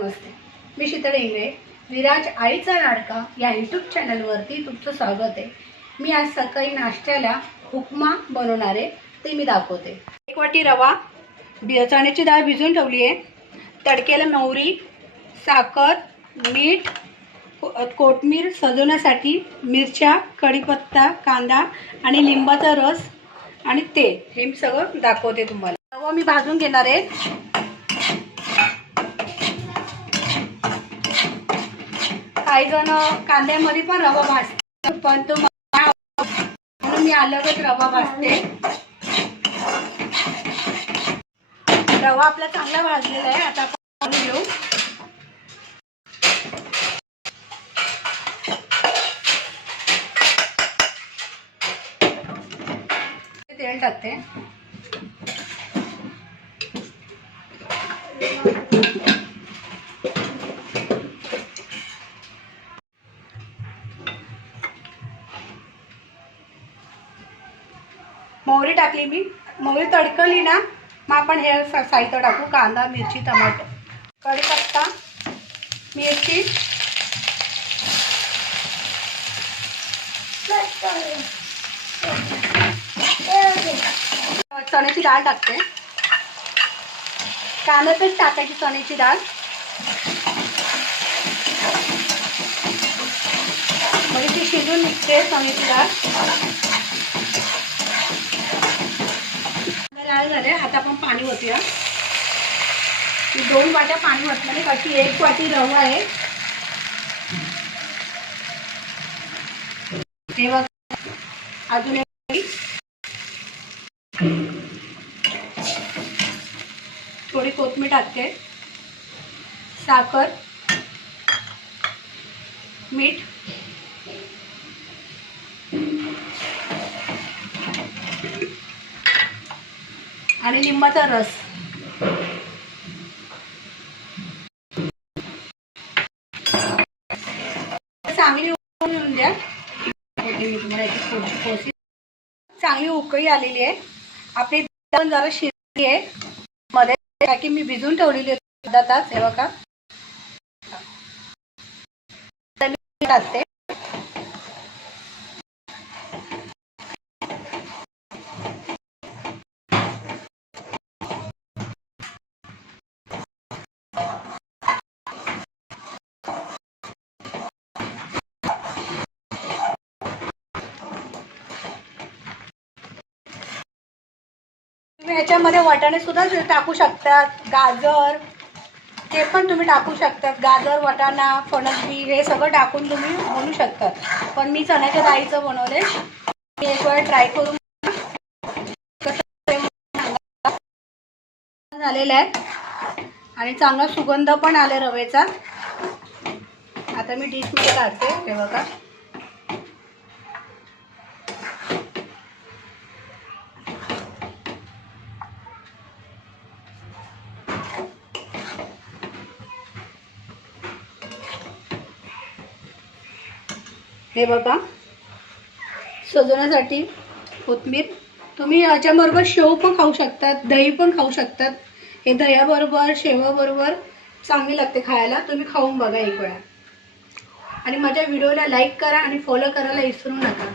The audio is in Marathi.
नमस्ते. मी शीतल इंगळे विराज आईचा लाडका या यूट्यूब चॅनलवरती तुमचं स्वागत आहे. मी आज सकाळी नाश्त्याला उपमा बनवणार आहे ते मी दाखवते. एक वाटी रवा बि चण्याची डाळ भिजून ठेवली आहे. तडक्याला मोहरी साखर मीठ कोथमीर सजवण्यासाठी मिरच्या कढीपत्ता कांदा आणि लिंबाचा रस आणि तेल. हे मी सगळं दाखवते तुम्हाला. रवा मी भाजून घेणार आहे. काही जण कांद्यामध्ये पण रवा भाजते पण तो मला म्हणून मी अलगच रवा भाजते. रवा आपला चांगला भाजलेला आहे आता आपण घेऊ. तेल टाकते. मोहरी टाकली मी. मोहरी तडकली ना मग आपण हे साहित्य टाकू कांदा मिरची टमाटर कढीपत्ता मिरची. चण्याची डाळ टाकते. कांद्यातच टाकायची चण्याची डाळ. म्हणजे ती शिजून निघते चण्याची डाळ डाळ झाले आता आपण पाणी ओतूया. दोन वाट्या पाणी ओतलं नाही एक वाटी रवा आहे. तेव्हा बघ. अजून एक थोडी कोथमीर टाकते. साखर. मीठ. आणि लिंबाचा रस. चांगली उकळून येऊन द्या. चांगली उकळी आलेली आहे. आपली पण जरा शिजली आहे. मध्ये की मी भिजून ठेवलेली आहे. अर्धा तास हे बघा. टाकते ह्याच्यामध्ये वाटाणे सुद्धा टाकू शकतात. गाजर ते पण तुम्ही टाकू शकतात. गाजर वाटाणा फणसबी हे सगळं टाकून तुम्ही बनवू शकतात. पण मी चण्याच्या डाळीचं बनवले. मी एक वेळ ट्राय करून कसं झालेलं आहे. आणि चांगला सुगंध पण आले रवेचा आता मी डिशमध्ये काढते हे बघा. हे बघा. सजवण्यासाठी कोथमीर. तुम्ही याच्याबरोबर शेव पण खाऊ शकतात दही पण खाऊ शकतात. हे दह्याबरोबर शेवाबरोबर चांगली लागते खायला. तुम्ही खाऊन बघा एक वेळा. आणि माझ्या व्हिडिओला लाईक करा आणि फॉलो करायला विसरू नका.